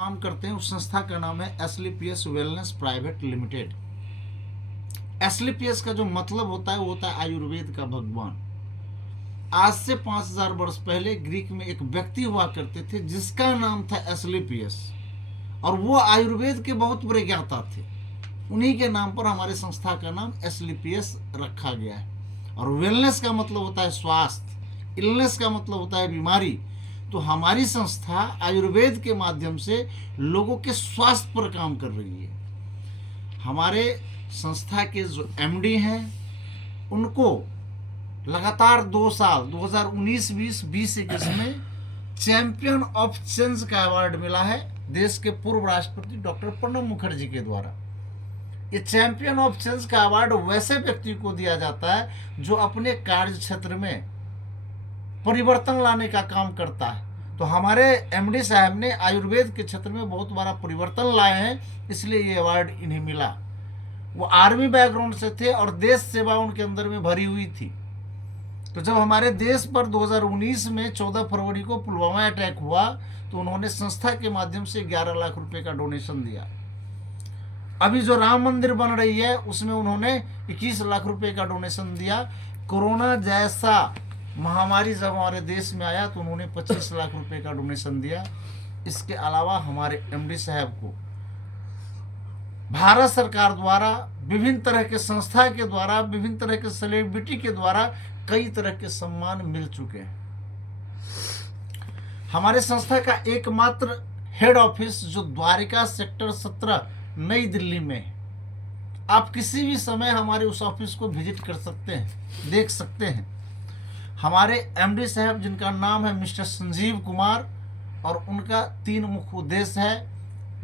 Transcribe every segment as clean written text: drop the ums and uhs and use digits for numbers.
काम करते हैं उस संस्था का नाम है एसलीपीएस वेलनेस प्राइवेट लिमिटेड। एसलीपीएस का जो मतलब होता है वो होता है आयुर्वेद का भगवान। आज से 5000 वर्ष पहले ग्रीक में एक व्यक्ति हुआ करते थे जिसका नाम था एसलीपीएस, और वो आयुर्वेद के बहुत बड़े ज्ञाता थे। उन्हीं के नाम पर हमारे संस्था का नाम एसलीपीएस रखा गया है। और वेलनेस का मतलब होता है स्वास्थ्य, इलनेस का मतलब होता है बीमारी। तो हमारी संस्था आयुर्वेद के माध्यम से लोगों के स्वास्थ्य पर काम कर रही है। हमारे संस्था के जो एमडी हैं उनको लगातार 2 साल 2019-20, 2021 में चैंपियन ऑफ चेंज का अवार्ड मिला है देश के पूर्व राष्ट्रपति डॉक्टर प्रणब मुखर्जी के द्वारा। ये चैंपियन ऑफ चेंज का अवार्ड वैसे व्यक्ति को दिया जाता है जो अपने कार्य क्षेत्र में परिवर्तन लाने का काम करता है। तो हमारे एमडी साहब ने आयुर्वेद के क्षेत्र में बहुत बड़ा परिवर्तन लाए हैं, इसलिए ये अवार्ड इन्हें मिला। वो आर्मी बैकग्राउंड से थे और देश सेवा उनके अंदर में भरी हुई थी। तो जब हमारे देश पर 2019 में 14 फरवरी को पुलवामा अटैक हुआ तो उन्होंने संस्था के माध्यम से 11 लाख रुपए का डोनेशन दिया। अभी जो राम मंदिर बन रही है उसमें उन्होंने 21 लाख रुपए का डोनेशन दिया। कोरोना जैसा महामारी जब हमारे देश में आया तो उन्होंने 25 लाख रुपए का डोनेशन दिया। इसके अलावा हमारे एमडी साहब को भारत सरकार द्वारा, विभिन्न तरह के संस्था के द्वारा, विभिन्न तरह के सेलिब्रिटी के द्वारा कई तरह के सम्मान मिल चुके हैं। हमारे संस्था का एकमात्र हेड ऑफिस जो द्वारिका सेक्टर 17 नई दिल्ली में है। आप किसी भी समय हमारे उस ऑफिस को विजिट कर सकते हैं, देख सकते हैं। हमारे एमडी साहब जिनका नाम है मिस्टर संजीव कुमार, और उनका 3 मुख्य उद्देश्य है।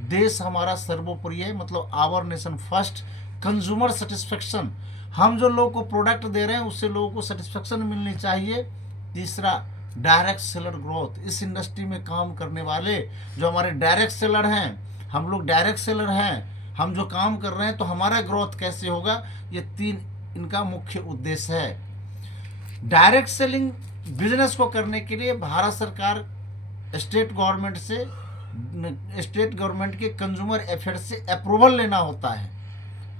देश हमारा सर्वोपरि है, मतलब our nation first, consumer satisfaction, हम जो लोगों को प्रोडक्ट दे रहे हैं उससे लोगों को सेटिस्फेक्शन मिलनी चाहिए। तीसरा डायरेक्ट सेलर ग्रोथ, इस इंडस्ट्री में काम करने वाले जो हमारे डायरेक्ट सेलर हैं, हम लोग डायरेक्ट सेलर हैं, हम जो काम कर रहे हैं तो हमारा ग्रोथ कैसे होगा, ये 3 इनका मुख्य उद्देश्य है। डायरेक्ट सेलिंग बिजनेस को करने के लिए भारत सरकार स्टेट गवर्नमेंट के कंज्यूमर अफेयर से अप्रूवल लेना होता है।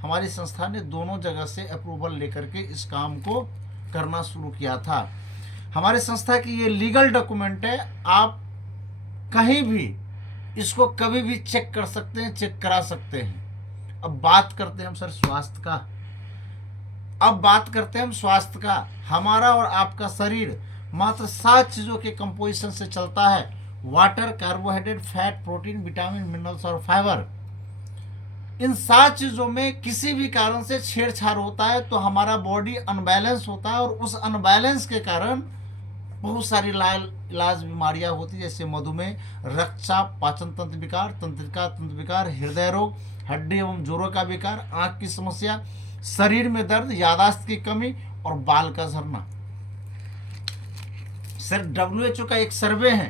हमारी संस्था ने दोनों जगह से अप्रूवल लेकर के इस काम को करना शुरू किया था। हमारी संस्था की ये लीगल डॉक्यूमेंट है, आप कहीं भी इसको कभी भी चेक कर सकते हैं, चेक करा सकते हैं। अब बात करते हैं हम सर स्वास्थ्य का। हमारा और आपका शरीर मात्र 7 चीज़ों के कंपोजिशन से चलता है: water, carbohydrate, fat, protein, vitamin, minerals और फाइबर। इन 7 चीज़ों में किसी भी कारण से छेड़छाड़ होता है तो हमारा बॉडी अनबैलेंस होता है, और उस अनबैलेंस के कारण बहुत सारी इलाज बीमारियां होती है, जैसे मधुमेह, रक्तचाप, पाचन तंत्र विकार, तंत्रिका तंत्र विकार, हृदय रोग, हड्डी एवं जोड़ों का विकार, आंख की समस्या, शरीर में दर्द, याददाश्त की कमी और बाल का झड़ना। सर WHO का एक सर्वे है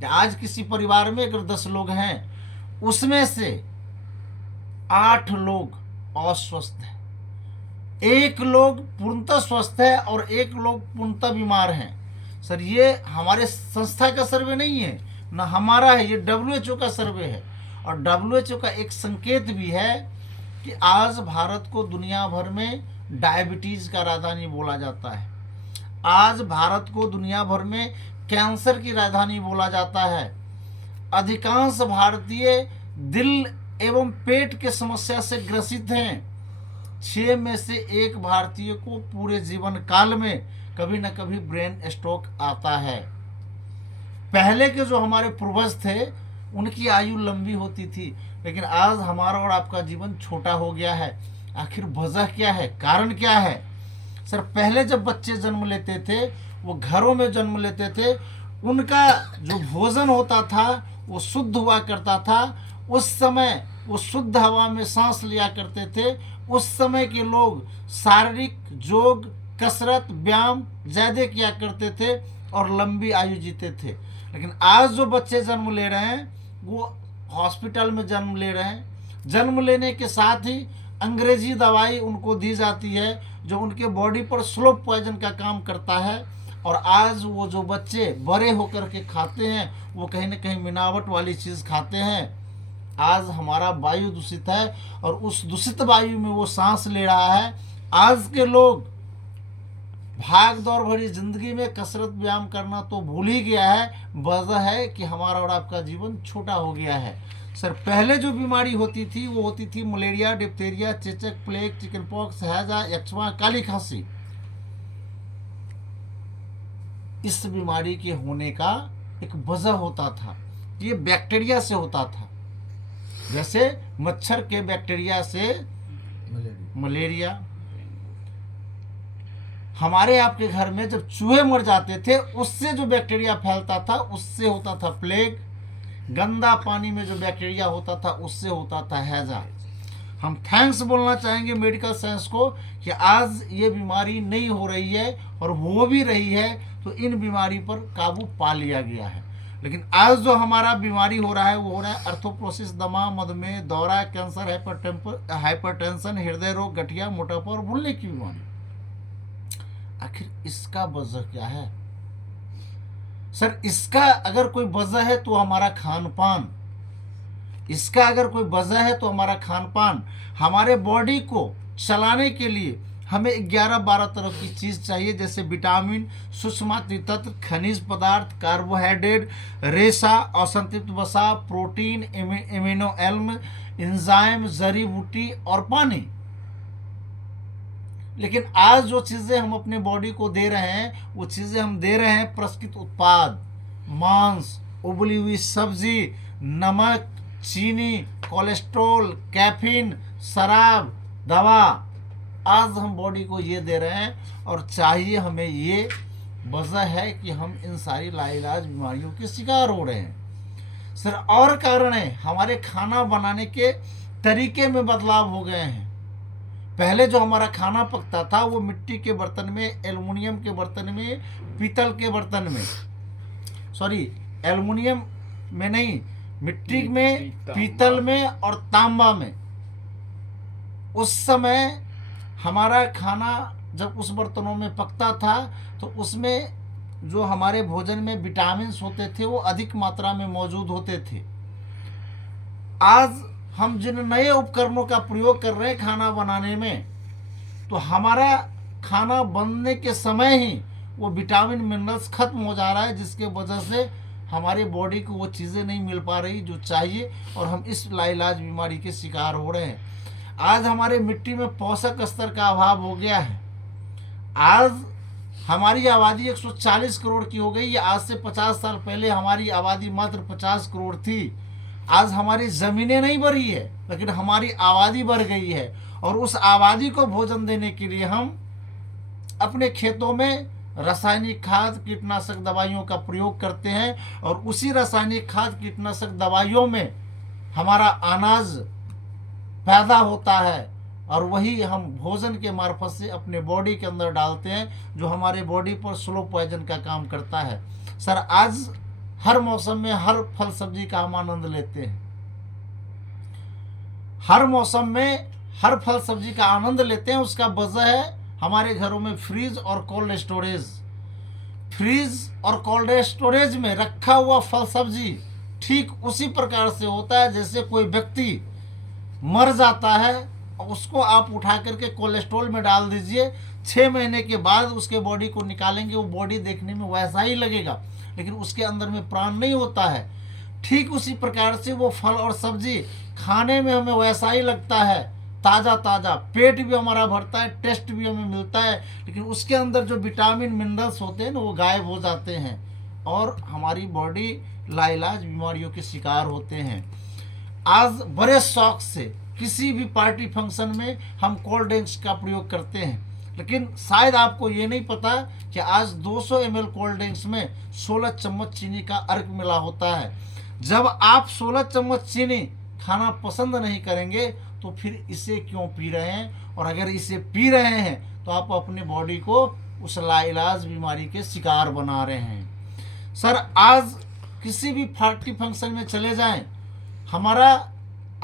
कि आज किसी परिवार में अगर 10 लोग हैं उसमें से 8 लोग अस्वस्थ हैं, 1 लोग पूर्णतः स्वस्थ है और 1 लोग पूर्णतः बीमार हैं। सर ये हमारे संस्था का सर्वे नहीं है, ना हमारा है, ये WHO का सर्वे है। और WHO का एक संकेत भी है कि आज भारत को दुनिया भर में डायबिटीज का राजधानी बोला जाता है। आज भारत को दुनिया भर में कैंसर की राजधानी बोला जाता है। अधिकांश भारतीय दिल एवं पेट के समस्या से ग्रसित हैं। 6 में से 1 भारतीय को पूरे जीवन काल में कभी न कभी ब्रेन स्ट्रोक आता है। पहले के जो हमारे पूर्वज थे उनकी आयु लंबी होती थी, लेकिन आज हमारा और आपका जीवन छोटा हो गया है। आखिर वजह क्या है, कारण क्या है? सर पहले जब बच्चे जन्म लेते थे वो घरों में जन्म लेते थे, उनका जो भोजन होता था वो शुद्ध हुआ करता था। उस समय वो शुद्ध हवा में सांस लिया करते थे। उस समय के लोग शारीरिक योग, कसरत, व्यायाम ज़्यादा किया करते थे और लंबी आयु जीते थे। लेकिन आज जो बच्चे जन्म ले रहे हैं वो हॉस्पिटल में जन्म ले रहे हैं। जन्म लेने के साथ ही अंग्रेजी दवाई उनको दी जाती है जो उनके बॉडी पर स्लो पॉइजन का काम करता है। और आज वो जो बच्चे बड़े होकर के खाते हैं वो कहीं ना कहीं मिलावट वाली चीज़ खाते हैं। आज हमारा वायु दूषित है और उस दूषित वायु में वो सांस ले रहा है। आज के लोग भाग दौड़ भरी जिंदगी में कसरत व्यायाम करना तो भूल ही गया है। वजह है कि हमारा और आपका जीवन छोटा हो गया है। सर, पहले जो बीमारी होती थी वो होती थी मलेरिया, डिप्थीरिया, चेचक, प्लेग, चिकन पॉक्स, हैजा, यक्ष्मा, काली खांसी। इस बीमारी के होने का एक वजह होता था, ये बैक्टीरिया से होता था। जैसे मच्छर के बैक्टीरिया से मलेरिया। हमारे आपके घर में जब चूहे मर जाते थे उससे जो बैक्टीरिया फैलता था उससे होता था प्लेग। गंदा पानी में जो बैक्टीरिया होता था उससे होता था हैजा। हम थैंक्स बोलना चाहेंगे मेडिकल साइंस को कि आज ये बीमारी नहीं हो रही है, और हो भी रही है तो इन बीमारी पर काबू पा लिया गया है। लेकिन आज जो हमारा बीमारी हो रहा है वो हो रहा है अर्थोप्रोसिस, दमा, मधुमेह, दौरा, कैंसर, हाइपरटेंशन, हृदय रोग, गठिया, मोटापा और भूलने की बीमारी। आखिर इसका वजह क्या है? सर, इसका अगर कोई वजह है तो हमारा खान पान। इसका अगर कोई वजह है तो हमारा खान पान। हमारे बॉडी को चलाने के लिए हमें 11-12 तरह की चीज़ चाहिए, जैसे विटामिन, सूक्ष्म तत्व, खनिज पदार्थ, कार्बोहाइड्रेट, रेशा, असंतृप्त वसा, प्रोटीन, एमिनो एल्म, एंजाइम, जड़ी बूटी और पानी। लेकिन आज जो चीज़ें हम अपने बॉडी को दे रहे हैं वो चीज़ें हम दे रहे हैं प्रसंस्कृत उत्पाद, मांस, उबली हुई सब्जी, नमक, चीनी, कोलेस्ट्रॉल, कैफीन, शराब, दवा। आज हम बॉडी को ये दे रहे हैं और चाहिए हमें ये। वजह है कि हम इन सारी लाइलाज बीमारियों के शिकार हो रहे हैं। सर, और कारण है हमारे खाना बनाने के तरीके में बदलाव हो गए हैं। पहले जो हमारा खाना पकता था वो मिट्टी के बर्तन में, एल्युमिनियम के बर्तन में, पीतल के बर्तन में, सॉरी एल्युमिनियम में नहीं, मिट्टी में, पीतल में और तांबा में। उस समय हमारा खाना जब उस बर्तनों में पकता था तो उसमें जो हमारे भोजन में विटामिन होते थे वो अधिक मात्रा में मौजूद होते थे। आज हम जिन नए उपकरणों का प्रयोग कर रहे हैं खाना बनाने में, तो हमारा खाना बनने के समय ही वो विटामिन मिनरल्स खत्म हो जा रहा है, जिसके वजह से हमारे बॉडी को वो चीज़ें नहीं मिल पा रही जो चाहिए और हम इस लाइलाज बीमारी के शिकार हो रहे हैं। आज हमारे मिट्टी में पोषक स्तर का अभाव हो गया है। आज हमारी आबादी 140 करोड़ की हो गई है। आज से 50 साल पहले हमारी आबादी मात्र 50 करोड़ थी। आज हमारी ज़मीनें नहीं बढ़ी है लेकिन हमारी आबादी बढ़ गई है, और उस आबादी को भोजन देने के लिए हम अपने खेतों में रासायनिक खाद, कीटनाशक दवाइयों का प्रयोग करते हैं, और उसी रासायनिक खाद, कीटनाशक दवाइयों में हमारा अनाज पैदा होता है और वही हम भोजन के मार्फत से अपने बॉडी के अंदर डालते हैं, जो हमारे बॉडी पर स्लो पॉइजन का काम करता है। सर, आज हर मौसम में हर फल सब्जी का हम आनंद लेते हैं। हर मौसम में हर फल सब्जी का आनंद लेते हैं। उसका वजह है हमारे घरों में फ्रीज और कोल्ड स्टोरेज। फ्रीज और कोल्ड स्टोरेज में रखा हुआ फल सब्जी ठीक उसी प्रकार से होता है जैसे कोई व्यक्ति मर जाता है और उसको आप उठा करके कोलेस्ट्रॉल में डाल दीजिए, 6 महीने के बाद उसके बॉडी को निकालेंगे, वो बॉडी देखने में वैसा ही लगेगा लेकिन उसके अंदर में प्राण नहीं होता है। ठीक उसी प्रकार से वो फल और सब्जी खाने में हमें वैसा ही लगता है, ताज़ा ताज़ा, पेट भी हमारा भरता है, टेस्ट भी हमें मिलता है, लेकिन उसके अंदर जो विटामिन मिनरल्स होते हैं ना वो गायब हो जाते हैं और हमारी बॉडी लाइलाज बीमारियों के शिकार होते हैं। आज बड़े शौक से किसी भी पार्टी फंक्शन में हम कोल्ड ड्रिंक्स का प्रयोग करते हैं, लेकिन शायद आपको ये नहीं पता कि आज 200 ml कोल्ड ड्रिंक्स में 16 चम्मच चीनी का अर्क मिला होता है। जब आप 16 चम्मच चीनी खाना पसंद नहीं करेंगे तो फिर इसे क्यों पी रहे हैं, और अगर इसे पी रहे हैं तो आप अपने बॉडी को उस लाइलाज बीमारी के शिकार बना रहे हैं। सर, आज किसी भी पार्टी फंक्शन में चले जाएं, हमारा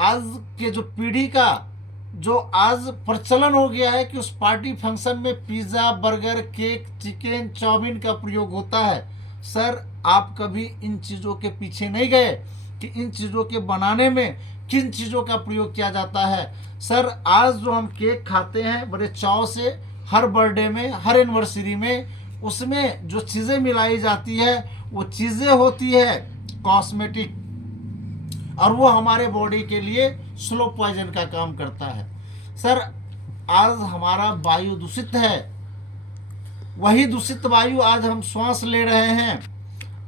आज के जो पीढ़ी का जो आज प्रचलन हो गया है कि उस पार्टी फंक्शन में pizza, burger, cake, chicken, chowmein का प्रयोग होता है। सर, आप कभी इन चीज़ों के पीछे नहीं गए कि इन चीज़ों के बनाने में किन चीज़ों का प्रयोग किया जाता है। सर आज जो हम केक खाते हैं बड़े चाव से, हर बर्थडे में, हर एनिवर्सरी में, उसमें जो चीज़ें मिलाई जाती है वो चीज़ें होती है कॉस्मेटिक, और वो हमारे बॉडी के लिए स्लो पॉइजन का काम करता है। सर आज हमारा वायु दूषित है, वही दूषित वायु आज हम श्वास ले रहे हैं।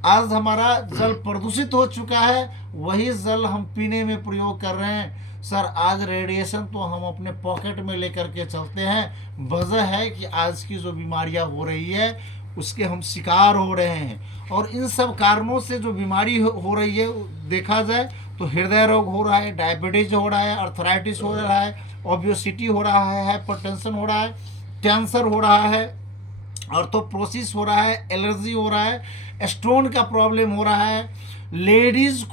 आज हमारा जल प्रदूषित हो चुका है, वही जल हम पीने में प्रयोग कर रहे हैं। सर आज रेडिएशन तो हम अपने पॉकेट में लेकर के चलते हैं। वजह है कि आज की जो बीमारियां हो रही है उसके हम शिकार हो रहे हैं, और इन सब कारणों से जो बीमारी हो रही है देखा जाए तो हृदय रोग हो रहा है, डायबिटीज हो रहा है, अर्थराइटिस हो रहा है, ओबेसिटी हो रहा है, हाइपरटेंशन हो रहा है, कैंसर हो रहा है, ऑर्थोप्रोसिस हो रहा है, एलर्जी हो रहा है, स्टोन का प्रॉब्लम हो रहा है, लेडीज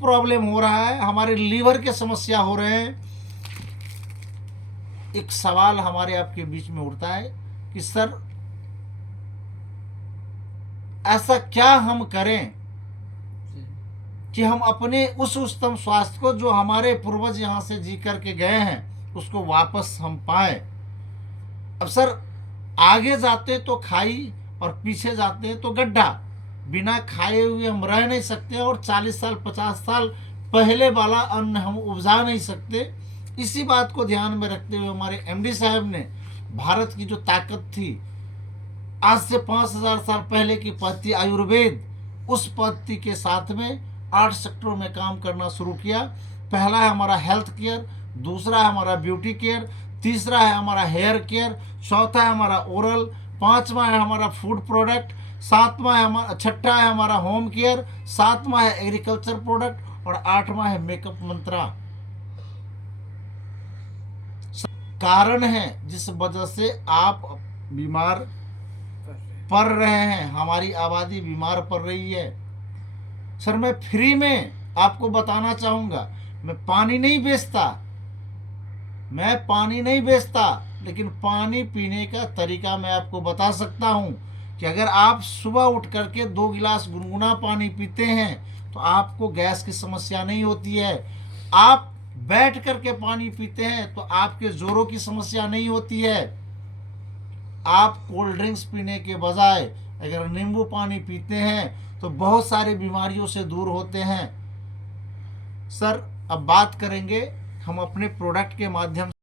प्रॉब्लम हो रहा है, हमारे लीवर के समस्या हो रहे हैं। एक सवाल हमारे आपके बीच में उठता है कि सर ऐसा क्या हम करें कि हम अपने उस उत्तम स्वास्थ्य को जो हमारे पूर्वज यहाँ से जी करके गए हैं उसको वापस हम पाए। अब सर आगे जाते तो खाई और पीछे जाते तो गड्ढा, बिना खाए हुए हम रह नहीं सकते, और 40 साल 50 साल पहले वाला अन्न हम उपजा नहीं सकते। इसी बात को ध्यान में रखते हुए हमारे एमडी साहब ने भारत की जो ताकत थी, आज से 5000 साल पहले की पद्धति आयुर्वेद, उस पद्धति के साथ में 8 सेक्टरों में काम करना शुरू किया। पहला है हमारा हेल्थ केयर, दूसरा है हमारा ब्यूटी केयर, तीसरा है हमारा हेयर केयर, चौथा है हमारा ओरल, पांचवा है हमारा फूड प्रोडक्ट, छठा है हमारा होम केयर, सातवां है एग्रीकल्चर प्रोडक्ट, और आठवां है मेकअप मंत्रा। कारण है जिस वजह से आप बीमार पड़ रहे हैं, हमारी आबादी बीमार पड़ रही है। सर मैं फ्री में आपको बताना चाहूँगा, मैं पानी नहीं बेचता, लेकिन पानी पीने का तरीका मैं आपको बता सकता हूँ कि अगर आप सुबह उठ करके 2 गिलास गुनगुना पानी पीते हैं तो आपको गैस की समस्या नहीं होती है। आप बैठ करके पानी पीते हैं तो आपके जोड़ों की समस्या नहीं होती है। आप कोल्ड ड्रिंक्स पीने के बजाय अगर नींबू पानी पीते हैं तो बहुत सारी बीमारियों से दूर होते हैं। सर अब बात करेंगे हम अपने प्रोडक्ट के माध्यम